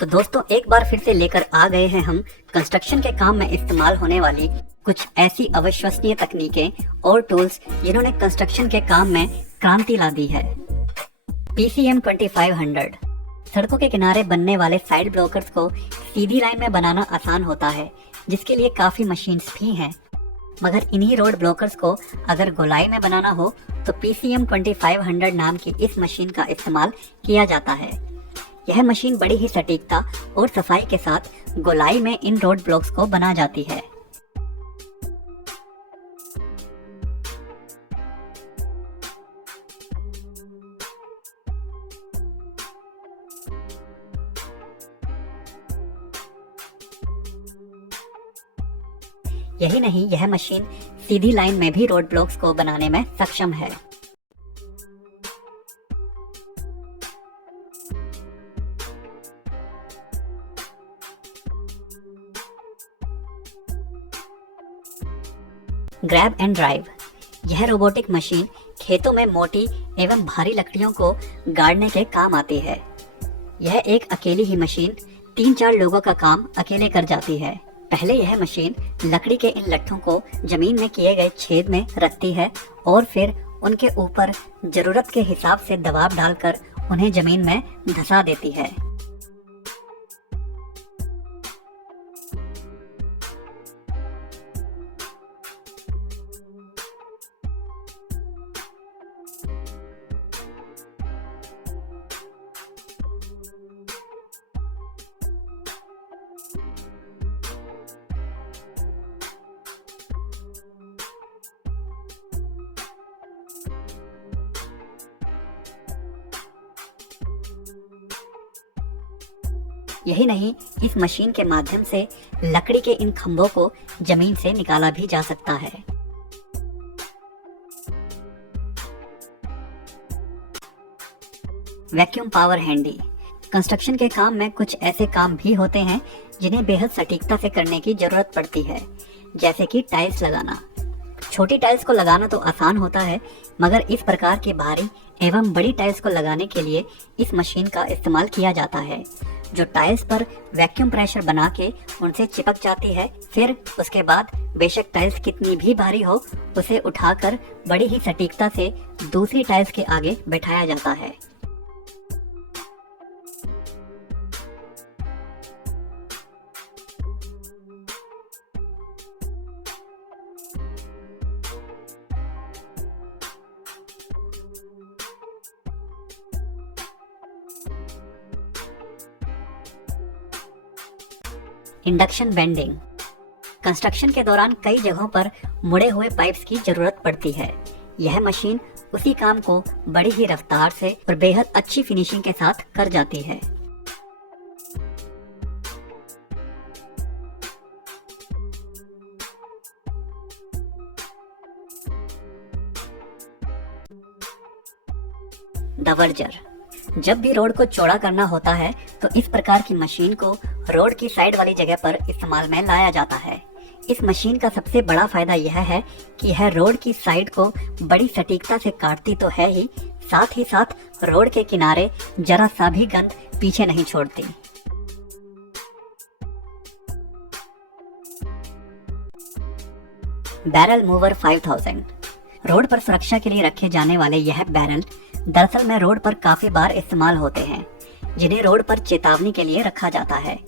तो दोस्तों एक बार फिर से लेकर आ गए हैं हम कंस्ट्रक्शन के काम में इस्तेमाल होने वाली कुछ ऐसी अविश्वसनीय तकनीकें और टूल्स जिन्होंने कंस्ट्रक्शन के काम में क्रांति ला दी है। PCM 2500 सड़कों के किनारे बनने वाले साइड ब्लॉकर्स को सीधी लाइन में बनाना आसान होता है, जिसके लिए काफी मशीन्स भी हैं। मगर इन्हीं रोड ब्लॉकर्स को अगर गोलाई में बनाना हो तो PCM 2500 नाम की इस मशीन का इस्तेमाल किया जाता है। यह मशीन बड़ी ही सटीकता और सफाई के साथ गोलाई में इन रोड ब्लॉक्स को बना जाती है। यही नहीं, यह मशीन सीधी लाइन में भी रोड ब्लॉक्स को बनाने में सक्षम है। ग्रैब एंड ड्राइव यह रोबोटिक मशीन खेतों में मोटी एवं भारी लकड़ियों को गाड़ने के काम आती है। यह एक अकेली ही मशीन 3-4 लोगों का काम अकेले कर जाती है। पहले यह मशीन लकड़ी के इन लट्ठों को जमीन में किए गए छेद में रखती है और फिर उनके ऊपर जरूरत के हिसाब से दबाव डालकर उन्हें जमीन में धंसा देती है। यही नहीं, इस मशीन के माध्यम से लकड़ी के इन खंभों को जमीन से निकाला भी जा सकता है। वैक्यूम पावर हैंडी कंस्ट्रक्शन के काम में कुछ ऐसे काम भी होते हैं जिन्हें बेहद सटीकता से करने की जरूरत पड़ती है, जैसे कि टाइल्स लगाना। छोटी टाइल्स को लगाना तो आसान होता है, मगर इस प्रकार की भारी एवं बड़ी टाइल्स को लगाने के लिए इस मशीन का इस्तेमाल किया जाता है, जो टाइल्स पर वैक्यूम प्रेशर बना के उनसे चिपक जाती है। फिर उसके बाद बेशक टाइल्स कितनी भी भारी हो, उसे उठाकर बड़ी ही सटीकता से दूसरी टाइल्स के आगे बैठाया जाता है। इंडक्शन बेंडिंग कंस्ट्रक्शन के दौरान कई जगहों पर मुड़े हुए पाइप्स की जरूरत पड़ती है। यह मशीन उसी काम को बड़ी ही रफ्तार से और बेहद अच्छी फिनिशिंग के साथ कर जाती है। डावर्जर जब भी रोड को चौड़ा करना होता है तो इस प्रकार की मशीन को रोड की साइड वाली जगह पर इस्तेमाल में लाया जाता है। इस मशीन का सबसे बड़ा फायदा यह है कि यह रोड की साइड को बड़ी सटीकता से काटती तो है ही साथ रोड के किनारे जरा सा भी गंद पीछे नहीं छोड़ती। बैरल मूवर 5000 रोड पर सुरक्षा के लिए रखे जाने वाले यह बैरल दरअसल में रोड पर काफी बार इस्तेमाल होते हैं, जिन्हें रोड पर चेतावनी के लिए रखा जाता है।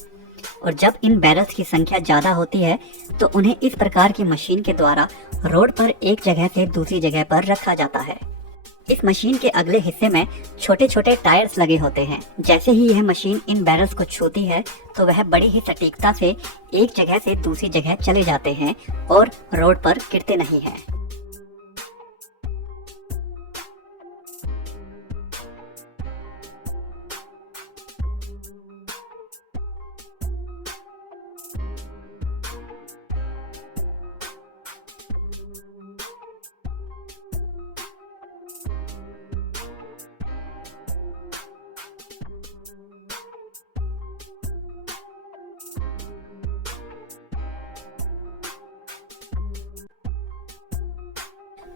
और जब इन बैरल्स की संख्या ज्यादा होती है तो उन्हें इस प्रकार की मशीन के द्वारा रोड पर एक जगह से दूसरी जगह पर रखा जाता है। इस मशीन के अगले हिस्से में छोटे छोटे टायर्स लगे होते हैं। जैसे ही यह मशीन इन बैरल्स को छूती है तो वह बड़ी ही सटीकता से एक जगह से दूसरी जगह चले जाते हैं और रोड पर गिरते नहीं हैं।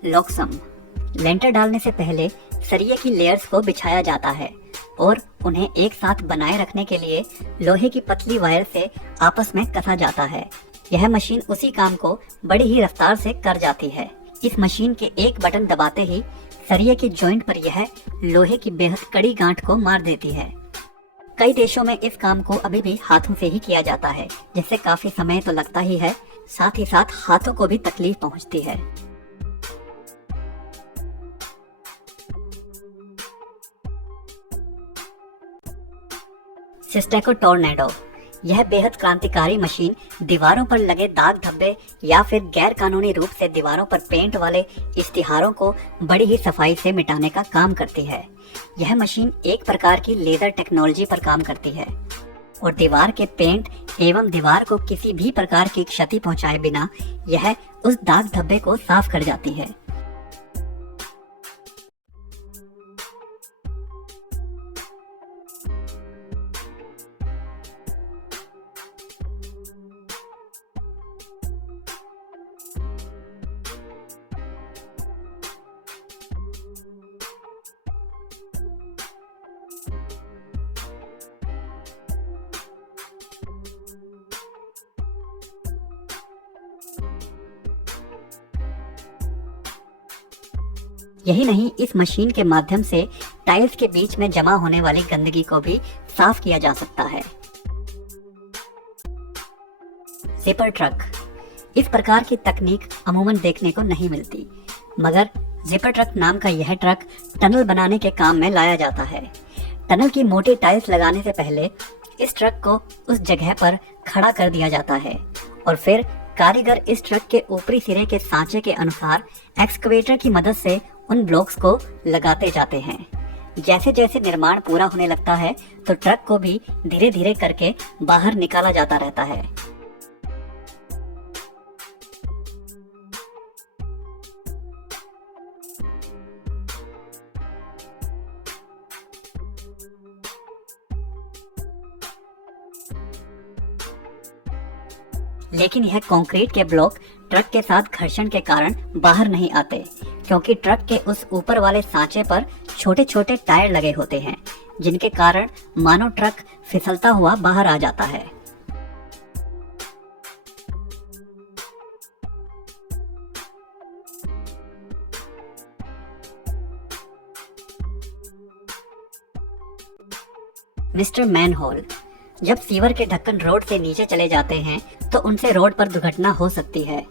लॉक्सम लेंटर डालने से पहले सरिये की लेयर्स को बिछाया जाता है और उन्हें एक साथ बनाए रखने के लिए लोहे की पतली वायर से आपस में कसा जाता है। यह मशीन उसी काम को बड़ी ही रफ्तार से कर जाती है। इस मशीन के एक बटन दबाते ही सरिये के जॉइंट पर यह लोहे की बेहद कड़ी गांठ को मार देती है। कई देशों में इस काम को अभी भी हाथों से ही किया जाता है, जिससे काफी समय तो लगता ही है, साथ ही साथ हाथों को भी तकलीफ पहुंचती है। सिस्टेको टोर्नेडो, यह बेहद क्रांतिकारी मशीन दीवारों पर लगे दाग धब्बे या फिर गैर कानूनी रूप से दीवारों पर पेंट वाले इश्तिहारों को बड़ी ही सफाई से मिटाने का काम करती है। यह मशीन एक प्रकार की लेजर टेक्नोलॉजी पर काम करती है और दीवार के पेंट एवं दीवार को किसी भी प्रकार की क्षति पहुंचाए बिना यह उस दाग धब्बे को साफ कर जाती है। यही नहीं, इस मशीन के माध्यम से टाइल्स के बीच में जमा होने वाली गंदगी को भी साफ किया जा सकता है। जिपर ट्रक, इस प्रकार की तकनीक अमूमन देखने को नहीं मिलती, मगर जिपर ट्रक नाम का यह ट्रक टनल बनाने के काम में लाया जाता है। टनल की मोटी टाइल्स लगाने से पहले इस ट्रक को उस जगह पर खड़ा कर दिया जाता है और फिर कारीगर इस ट्रक के ऊपरी सिरे के सांचे के अनुसार एक्सकवेटर की मदद से उन ब्लॉक्स को लगाते जाते हैं। जैसे जैसे निर्माण पूरा होने लगता है तो ट्रक को भी धीरे धीरे करके बाहर निकाला जाता रहता है। लेकिन यह कंक्रीट के ब्लॉक ट्रक के साथ घर्षण के कारण बाहर नहीं आते, क्योंकि ट्रक के उस ऊपर वाले सांचे पर छोटे छोटे टायर लगे होते हैं, जिनके कारण मानो ट्रक फिसलता हुआ बाहर आ जाता है। मिस्टर मैनहोल, जब सीवर के ढक्कन रोड से नीचे चले जाते हैं तो उनसे रोड पर दुर्घटना हो सकती है,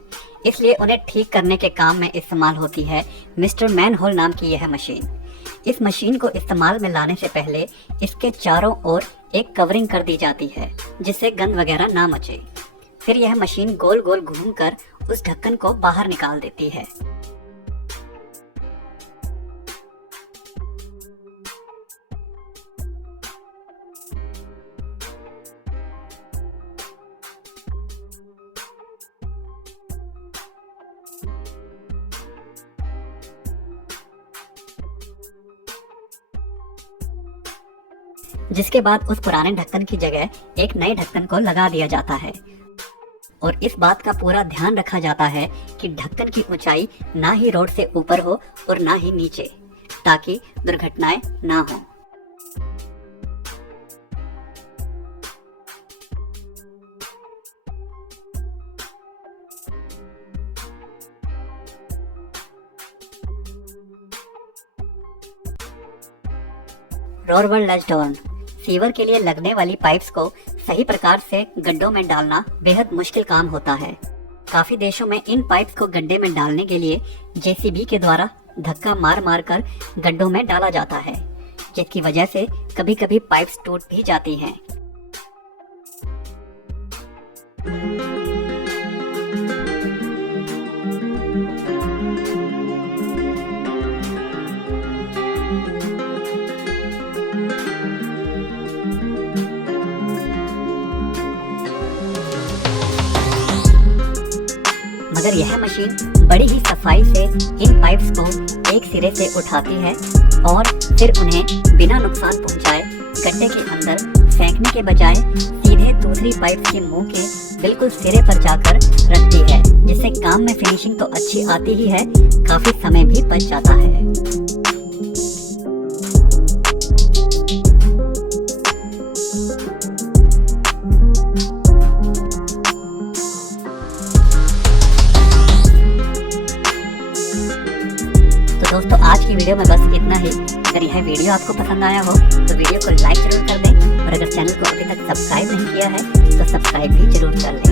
इसलिए उन्हें ठीक करने के काम में इस्तेमाल होती है मिस्टर मैनहोल नाम की यह मशीन। इस मशीन को इस्तेमाल में लाने से पहले इसके चारों ओर एक कवरिंग कर दी जाती है, जिससे गंद वगैरह ना मचे। फिर यह मशीन गोल गोल घूमकर उस ढक्कन को बाहर निकाल देती है। जिसके बाद उस पुराने ढक्कन की जगह एक नए ढक्कन को लगा दिया जाता है और इस बात का पूरा ध्यान रखा जाता है कि ढक्कन की ऊंचाई ना ही रोड से ऊपर हो और ना ही नीचे, ताकि दुर्घटनाएं ना हो। रोरवल लैचडाउन, सीवर के लिए लगने वाली पाइप्स को सही प्रकार से गड्ढों में डालना बेहद मुश्किल काम होता है। काफी देशों में इन पाइप्स को गड्ढे में डालने के लिए जेसीबी के द्वारा धक्का मार मार कर गड्ढों में डाला जाता है, जिसकी वजह से कभी कभी पाइप्स टूट भी जाती हैं। मगर यह मशीन बड़ी ही सफाई से इन पाइप्स को एक सिरे से उठाती है और फिर उन्हें बिना नुकसान पहुंचाए गड्ढे के अंदर फेंकने के बजाय सीधे दूसरी पाइप के मुंह के बिल्कुल सिरे पर जाकर रखती है, जिससे काम में फिनिशिंग तो अच्छी आती ही है, काफी समय भी बच जाता है। दोस्तों आज की वीडियो में बस इतना ही। अगर यह वीडियो आपको पसंद आया हो तो वीडियो को लाइक जरूर कर दें और अगर चैनल को अभी तक सब्सक्राइब नहीं किया है तो सब्सक्राइब भी जरूर कर लें।